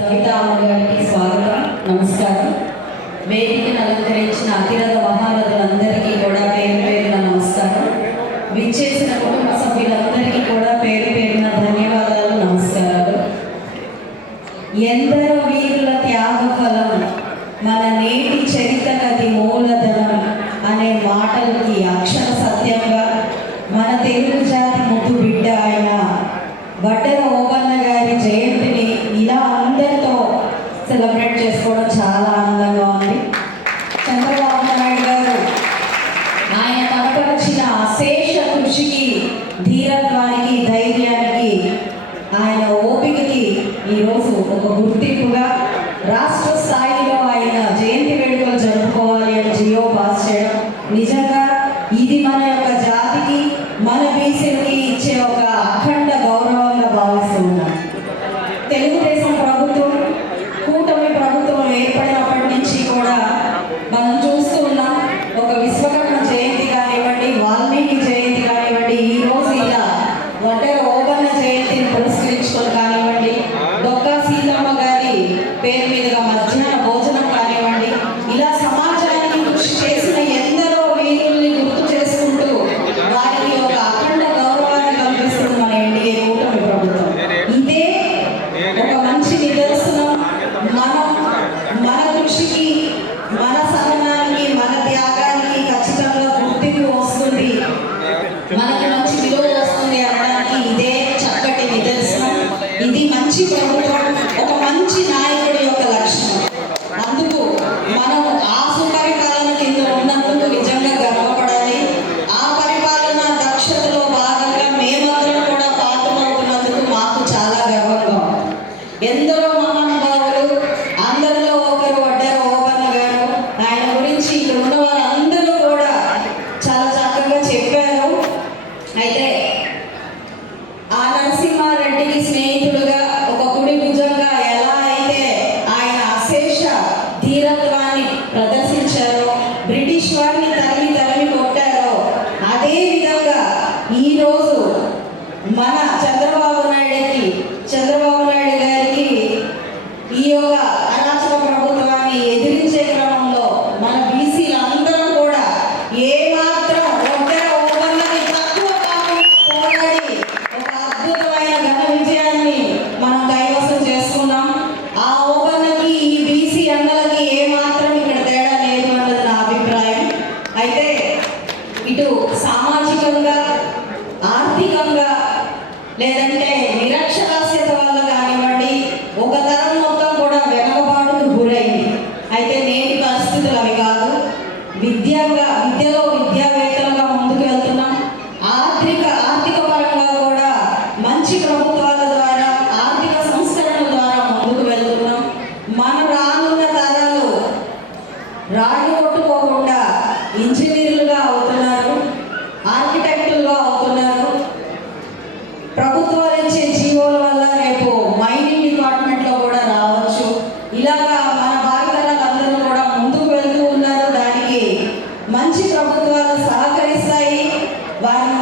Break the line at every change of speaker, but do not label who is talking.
సవితామ్మ గారికి స్వాగతం నమస్కారం. వేదికను అలంకరించిన అతిరథ మహారథులందరికీ కూడా పేరు పేరున నమస్కారం. విచ్చేసిన కుటుంబ సభ్యులందరికీ కూడా పేరు పేరున ధన్యవాదాలు నమస్కారాలు. ఎందరో వీరుల త్యాగ ఫలం మన నేటి చరితకది మూలధనం అనే మాటలకి అక్షర సత్యంగా మన తెలుగు జాతి ముద్దు బిడ్డ ఆయన. బట్టర ఓబన్న చేసుకోవడం చాలా ఆనందంగా ఉంది. చంద్రబాబు నాయుడు గారు ఆయన కనపరిచిన అశేష కృషికి ధీరత్వానికి ధైర్యానికి ఆయన ఓపికకి ఈరోజు ఒక గుర్తింపుగా రాష్ట్ర స్థాయిలో ఆయన జయంతి వేడుకలు జరుపుకోవాలి అని జియో పాస్ చేయడం. నిజంగా ఇది మన యొక్క జాతికి మన బీసీలకు నిదర్శనం మనం మన కృషికి మన సహనానికి ఖచ్చితంగా గుర్తింపు వస్తుంది. మనకి విలువ వస్తుంది అనడానికి ఇదే చక్కటి నిదర్శనం ఇది మంచి ఒక మంచి నాయకుడు ఈరోజు మన చంద్రబాబు నాయుడికి చంద్రబాబు నాయుడు గారికి ఈ యొక్క అరాచక ప్రభుత్వాన్ని ఎదిరించే క్రమంలో మన బీసీలు అందరం కూడా ఏమాత్రం మాత్రం ఒంటరి ఒప్పందని తక్కువ కాకుండా పోరాడి ఒక అద్భుతమైన ఘన విజయాన్ని మనం కైవసం చేసుకున్నాం. ఆ ఒప్పందకి ఈ బీసీ అన్నలకి ఏ మాత్రం ఇక్కడ తేడా లేదు అన్నది నా అభిప్రాయం. అయితే ఇటు సామాజికంగా ఆర్థికంగా లేదంటే నిరక్షరాస్యత వల్ల కానివ్వండి ఒక తరం మొత్తం కూడా వెనకబాటుకు గురైంది. అయితే నేటి పరిస్థితులు అవి కాదు. విద్యంగా విద్యలో విద్యావేత్తలుగా ముందుకు వెళ్తున్నాం. ఆర్థిక ఆర్థిక పరంగా కూడా మంచి ప్రభుత్వాల ద్వారా ఆర్థిక సంస్కరణల ద్వారా ముందుకు వెళ్తున్నాం. మన రానున్న తరాలు రాగి కొట్టుకోకుండా ప్రభుత్వాలు ఇచ్చే జీవోల వల్ల రేపు మైనింగ్ డిపార్ట్మెంట్లో కూడా రావచ్చు. ఇలాగా మన భారతీయులందరూ కూడా ముందుకు వెళ్తూ ఉన్నారు. దానికి మంచి ప్రభుత్వాలు సహకరిస్తాయి. వారిని